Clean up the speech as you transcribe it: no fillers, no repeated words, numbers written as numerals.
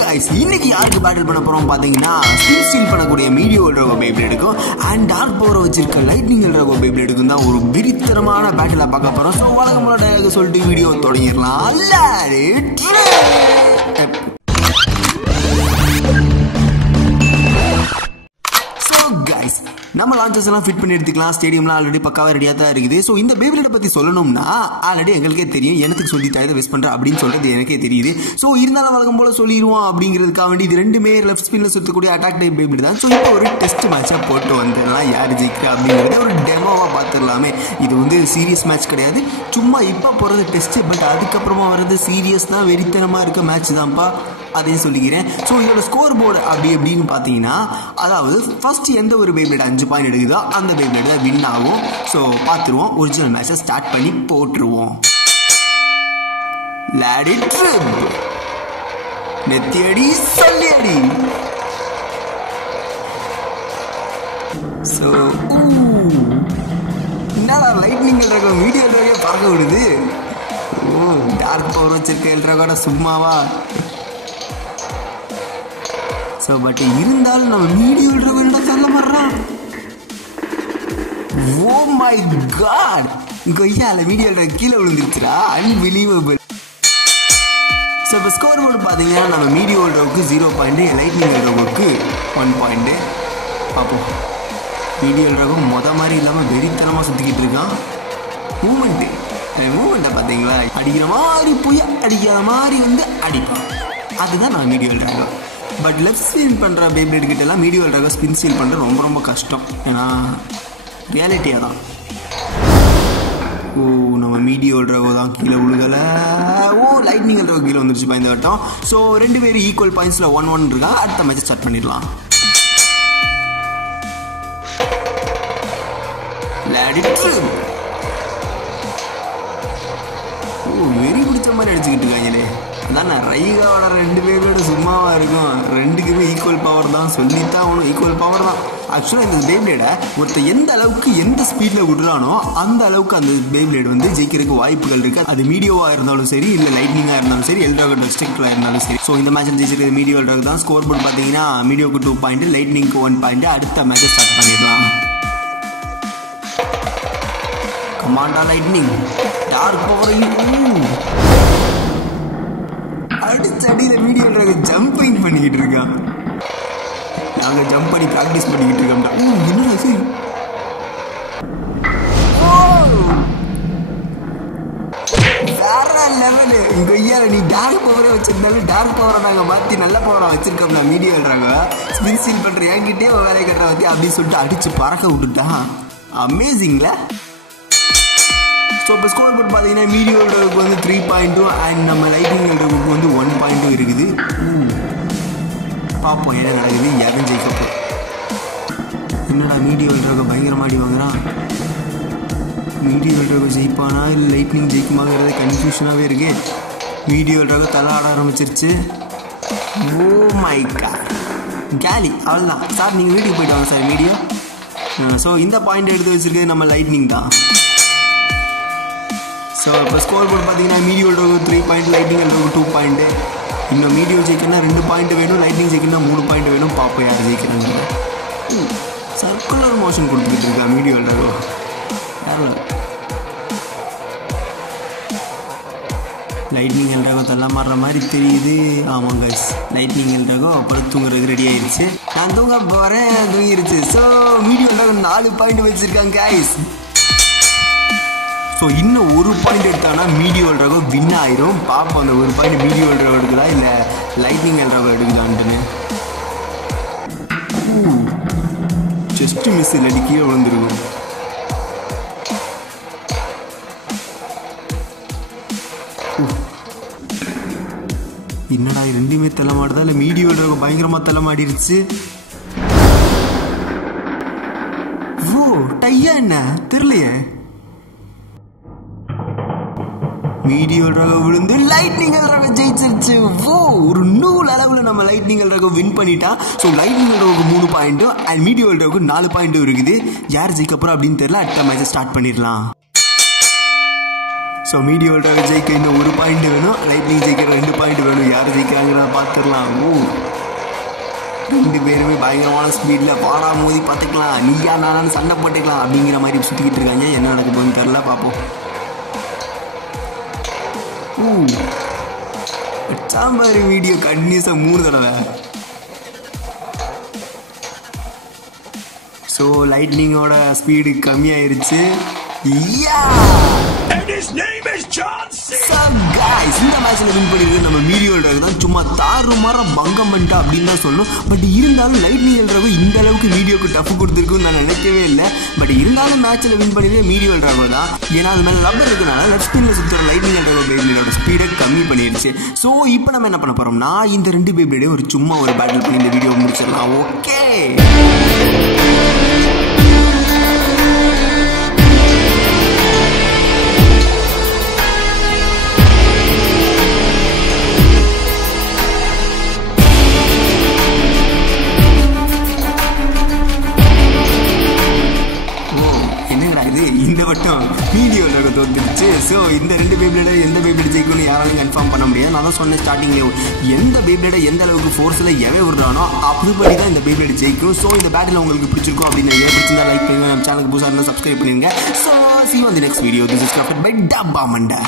guys, இன்னைக்கு யாருக்கு battle பண்ண போறோம் பாத்தீங்கன்னா ஸ்டீல் பண்ணக்கூடிய மீடியோ drago பேப்ளேடுக்கும் அண்ட் டார்க் பவர் வச்சிருக்க லைட்னிங் drago பேப்ளேடுக்கும் தான் ஒரு விரித்தரமான பேட்டில பார்க்க போறோம். சோ வழக்கமான டயலாக் சொல்லிட்டு வீடியோ தொடங்கிடலாம். guys, நம்ம லான்ச்சர்ஸ் எல்லாம் ஃபிட் பண்ணி எடுத்துக்கலாம். ஸ்டேடியம்லாம் ஆல்ரெடி பக்காவா ரெடியா தான் இருக்குது. ஸோ இந்த பேப்ளேடை பத்தி சொல்லணும்னா ஆல்ரெடி எங்களுக்கே தெரியும். எனக்கு சொல்லி தயதை வேஸ்ட் பண்ற அப்படின்னு சொல்றது எனக்கே தெரியுது. ஸோ இருந்தாலும் வழக்கம் போல சொல்லிடுவோம் அப்படிங்கிறதுக்காக வேண்டி இது ரெண்டுமே லெஃப்ட் ஸ்பின்ல சுத்தக்கூடிய அட்டாக் டைப் பேப்ளேட் தான். ஸோ இப்போ ஒரு டெஸ்ட் மேட்சா போட்டு வந்துடலாம். யார் ஜெயிக்கிறா அப்படிங்கிறத ஒரு டெமோவா பார்த்துடலாமே. இது வந்து சீரியஸ் மேட்ச் கிடையாது, சும்மா இப்போ போறது டெஸ்ட். பட் அதுக்கப்புறமா வர்றது சீரியஸ் தான், வெறித்தனமா இருக்க மேட்ச் தான்ப்பா, அதையும் சொல்லிக்கிறேன். ஸோ இதோட ஸ்கோர் போர்டு அப்படின்னு பார்த்தீங்கன்னா, அதாவது ஃபர்ஸ்ட் எந்த ஒரு பேப்ளேட் 5 பாயிண்ட் எடுக்குதோ அந்த பேப்ளேட் தான் வின் ஆகும். ஸோ பார்த்துருவோம். ஒரிஜினல் மேட்சை ஸ்டார்ட் பண்ணி போட்டுருவோம். லாடி ட்ரிப் நெத்தியடி சல்லியடி. ஸோ என்னடா லைட்னிங் drago மீடியோ drago பார்க்க விடுது. டார்க் பவர் வச்சிருக்க drago சும்மாவா? ஸோ பட் இருந்தாலும் நம்ம மீடியோ drago என்ன சொல்ல மாட்டோம். ஓ மை காட், கொய்யால மீடியோ drago கீழே விழுந்துருச்சுடா. அன்பிலீவபிள். ஸோ இப்போ ஸ்கோர் போர்டு பார்த்தீங்கன்னா நம்ம மீடியோ dragoக்கு 0 பாயிண்ட், லைட்னிங் dragoக்கு 1 பாயிண்ட். பார்ப்போம். மீடியோ drago மாதிரி இல்லாமல் வெறித்தனமாக சுற்றிக்கிட்டு இருக்கான். மூமெண்ட்டை பார்த்தீங்களா? அடிக்கிற மாதிரி போய் அடிக்கிற மாதிரி வந்து அடிப்பான். அதுதான் நான் மீடியோ drago. பட் லெஃப்ட் ஸ்பின் பண்ணுற பேப்ளேட் கிட்டலாம் மீடியோ drago ஸ்பின் சீல் பண்ணுறது ரொம்ப ரொம்ப கஷ்டம். ஏன்னா ரியாலிட்டியாக தான். நம்ம மீடியோ drago தான் கீழே விழுகலை. லைட்னிங் drago கீழே வந்துருச்சுப்பா இந்த வட்டம். ஸோ 2 பேரும் ஈக்குவல் பாயிண்ட்ஸில் 1-1 இருக்காங்க. அடுத்த மேட்சை ஸ்டார்ட் பண்ணிடலாம். வெறி பிடிச்ச மாதிரி அடிச்சுக்கிட்டு இருக்காங்களே. அதான் ரைகாவோட 2 பேரோட சும்மாவா இருக்கும். 2க்குமே ஈக்குவல் பவர் தான், சொல்லித்தான் அவனும் ஈக்குவல் பவர் தான். ஆக்சுவலாக இந்த பேப்ளேடை ஒருத்தர் எந்த அளவுக்கு எந்த ஸ்பீடில் விடுறானோ அந்த அளவுக்கு அந்த பேப்ளேட் வந்து ஜெயிக்கிறதுக்கு வாய்ப்புகள் இருக்குது. அது மீடியோவாக இருந்தாலும் சரி, இல்லை லைட்னிங்காக இருந்தாலும் சரி, drago டிஸ்ட்ரிக்டாக இருந்தாலும் சரி. ஸோ இந்த மேட்ச் ஜெயிச்சிருக்கிறது மீடியோ drago தான். ஸ்கோர் போர்டு பார்த்தீங்கன்னா மீடியோக்கு 2 பாயிண்ட், லைட்னிங்க்கு 1 பாயிண்ட். அடுத்த மேட்சை ஸ்டார்ட் பண்ணிடலாம். கமாண்டா லைட்னிங் டார்க் பவர் அடிச்ச அடியில் மீடியோ drago ஜம்பிங் பண்ணிக்கிட்டு இருக்கான். நாங்கள் ஜம்ப் பண்ணி ப்ராக்டிஸ் பண்ணிக்கிட்டு இருக்கோம்டா. என்னடா சரி. வேற லெவலு. கொய்யால நீ டார்க் பவரே வச்சிருந்தாலும் டார்க் பவரை நாங்கள் மாற்றி நல்ல பவரை வச்சிருக்கோம்ல. மீடியோ drago ஸ்பின் சீல் பண்ணுற என்கிட்டே வேலையை கட்டுற பற்றி அப்படின்னு சொல்லிட்டு அடிச்சு பறக்க விட்டுட்டான். அமேசிங்ல. ஸோ இப்போ ஸ்கோர் போர்டு பார்த்தீங்கன்னா மீடியோ dragoக்கு வந்து 3 பாயிண்ட்டும் அண்ட் நம்ம லைட்னிங் dragoக்கு வந்து 1 பாயிண்ட்டும் இருக்குது. பார்ப்போம் என்ன நடக்குது, யாரும் ஜெயிக்கப்போ. என்னடா மீடியோ drago பயங்கரமாக அடி வாங்குறான். மீடியோ drago ஜெயிப்பானா இல்லை லைட்னிங் ஜெயிக்குமாங்கிறது கன்ஃபியூஷனாகவே இருக்கு. மீடியோ drago தலை ஆட ஆரம்பிச்சிருச்சு. ஓ மை காட், கேலி அவ்வளோதான் சார். நீங்கள் வீட்டுக்கு போயிட்டு வாங்க சார் மீடியோ. ஸோ இந்த பாயிண்ட் எடுத்து வச்சிருக்கிறது நம்ம லைட்னிங் தான். ஸோ இப்போ ஸ்கோர் போர்டு பார்த்தீங்கன்னா மீடியோ drago 3 point, lightning drago 2 point. இன்னும் மீடியோ ஜெயிக்கணும்னா 2 பாயிண்ட் வேணும், லைட்னிங் ஜெயிக்கணும்னா 3 பாயிண்ட் வேணும். பார்ப்போம் யார் ஜெயிக்கிறாங்க. சர்க்குலர் மோஷன் கொடுத்துக்கிட்டு இருக்கா மீடியோ drago. லைட்னிங் drago தள்ளம் மாறுற மாதிரி தெரியுது. ஆமாம் கைஸ், லைட்னிங் drago அப்புறம் தூங்குறதுக்கு ரெடி ஆயிடுச்சு. நான் தூங்க போகிறேன், தூங்கிருச்சு. ஸோ மீடியோ drago 4 பாயிண்ட் வச்சுருக்காங்க கைஸ். ஸோ இன்னும் 1 பாயிண்ட் எடுத்தானா மீடியோ drago வின் ஆயிரும். பார்ப்போம் அந்த 1 பாயிண்ட் மீடியோ drago எடுக்கலாம் இல்லை லைட்னிங் drago எடுக்கலான்ட்டுன்னு. ஜஸ்ட் மிஸ் இல்லாட்டி கீழே விழுந்துருக்கும். என்னடா 2மே தள்ளமாடுதா இல்லை மீடியோ drago பயங்கரமாக தள்ளமாடிருச்சு. டையா என்ன தெரியலையே. மீடியோ drago விழுந்து லைட்னிங் drago ஜெயிச்சிருச்சு. ஒரு 100 அளவில் நம்ம லைட்னிங் drago வின் பண்ணிட்டான். ஸோ லைட்னிங் dragoக்கு 3 பாயிண்ட்டும் அண்ட் மீடியோ dragoக்கு 4 பாயிண்ட்டும் இருக்குது. யார் ஜெயிக்க போறா அப்படின்னு தெரியல. அடுத்த மேட்சை ஸ்டார்ட் பண்ணிடலாம். ஸோ மீடியோ டிராகோ ஜெயிக்க இன்னும் 1 பாயிண்ட் வேணும், லைட்னிங் ஜெயிக்க 2 பாயிண்ட் வேணும். யார் ஜெயிக்கிறாங்கன்னா பார்த்துடலாம். 2 பேருமே பயங்கரமான ஸ்பீடில் பாடா மோதி பார்த்துக்கலாம், நீயா நானான்னு சண்டை போட்டுக்கலாம் அப்படிங்கிற மாதிரி சுற்றிக்கிட்டு இருக்காங்க. என்ன நடக்க போகுதுன்னு தெரில, பார்ப்போம். சாம்பார் வீடியோ கண்டினியூஸாக 3 தடவை. ஸோ லைட்னிங்கோட ஸ்பீடு கம்மியாயிருச்சு. இந்த மேட்ச்ல வின் பண்ணிருக்கு நம்ம மீடியோ டிராகோ தான். சும்மா தாறுமாற பங்கம் பண்ணிட்டா அப்படின்னு தான் சொல்லணும். பட் இருந்தாலும் லைட்னிங் டிராகோ இந்த அளவுக்கு மீடியோக்கு டஃப் கொடுத்துருக்குன்னு நான் நினைக்கவே இல்லை. பட் இருந்தாலும் மேட்ச்ல வின் பண்ணிருக்கு மீடியோ டிராகோ தான். ஏன்னா அது மேலே லப்பர் இருக்குனால லெஃப்ட் ஸ்பின்ல சுற்றுற லைட்னிங் டிராகோ பேபிளோட ஸ்பீடை கம்மி பண்ணிடுச்சு. ஸோ இப்போ நம்ம என்ன பண்ண போறோம்னா இந்த 2 பேபிளோட ஒரு சும்மா ஒரு பேட்டில் பண்ணி இந்த வீடியோ முடிச்சிடலாம். ஓகே, இந்த வட்டம் மீடியோ டிராகோ தோத்துருச்சு. ஸோ இந்த 2 பேபிளோட எந்த பேபிளோட ஜெயிக்கும்னு யாராலும் கன்ஃபார்ம் பண்ண முடியாது. நான் தான் சொன்னேன் ஸ்டார்டிங்லேயே, எந்த பேபிளோட எந்த அளவுக்கு ஃபோர்ஸில் எவை விடுறானோ அப்படிப்படி தான் இந்த பேபிளோட ஜெயிக்கும். ஸோ இந்த பேட்டில் உங்களுக்கு பிடிச்சிருக்கும் அப்படின்னு பிடிச்சிருந்தா லைக் பண்ணுங்க, நம்ம சேனலுக்கு புதுசாக இருந்தால் சப்ஸ்கிரைப் பண்ணிருங்க. So see you on the next video. This is crafted by டப்பா மண்டை.